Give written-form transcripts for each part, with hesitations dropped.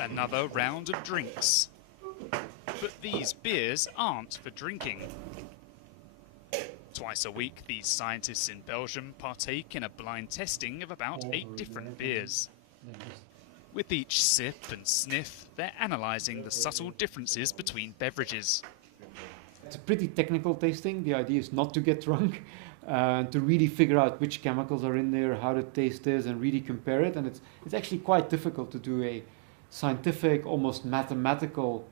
Another round of drinks. But these beers aren't for drinking. Twice a week, these scientists in Belgium partake in a blind testing of about 8 different beers. With each sip and sniff, they're analysing the subtle differences between beverages. It's a pretty technical tasting. The idea is not to get drunk, to really figure out which chemicals are in there, how the taste is, and really compare it. And it's actually quite difficult to do a scientific, almost mathematical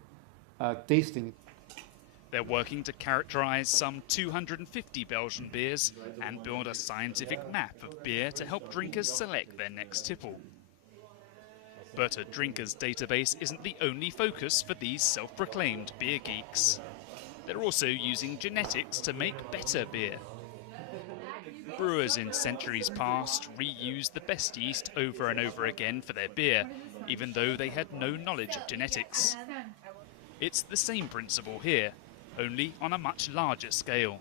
tasting. They're working to characterise some 250 Belgian beers and build a scientific map of beer to help drinkers select their next tipple. But a drinkers database isn't the only focus for these self-proclaimed beer geeks. They're also using genetics to make better beer. Brewers in centuries past reused the best yeast over and over again for their beer, even though they had no knowledge of genetics. It's the same principle here, only on a much larger scale.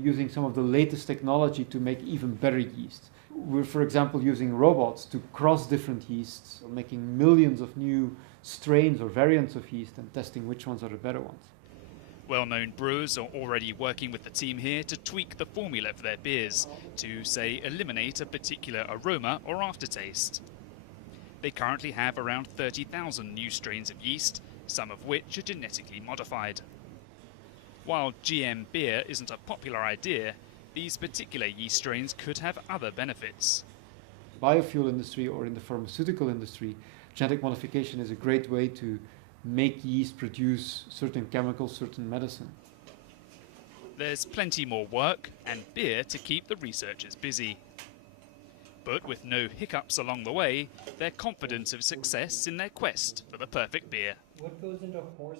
Using some of the latest technology to make even better yeast. We're, for example, using robots to cross different yeasts, making millions of new strains or variants of yeast and testing which ones are the better ones. Well-known brewers are already working with the team here to tweak the formula for their beers to, say, eliminate a particular aroma or aftertaste. They currently have around 30,000 new strains of yeast, some of which are genetically modified. While GM beer isn't a popular idea, these particular yeast strains could have other benefits. Biofuel industry or in the pharmaceutical industry, genetic modification is a great way to make yeast produce certain chemicals, certain medicine. There's plenty more work and beer to keep the researchers busy. But with no hiccups along the way, they're confident of success in their quest for the perfect beer. What goes into horse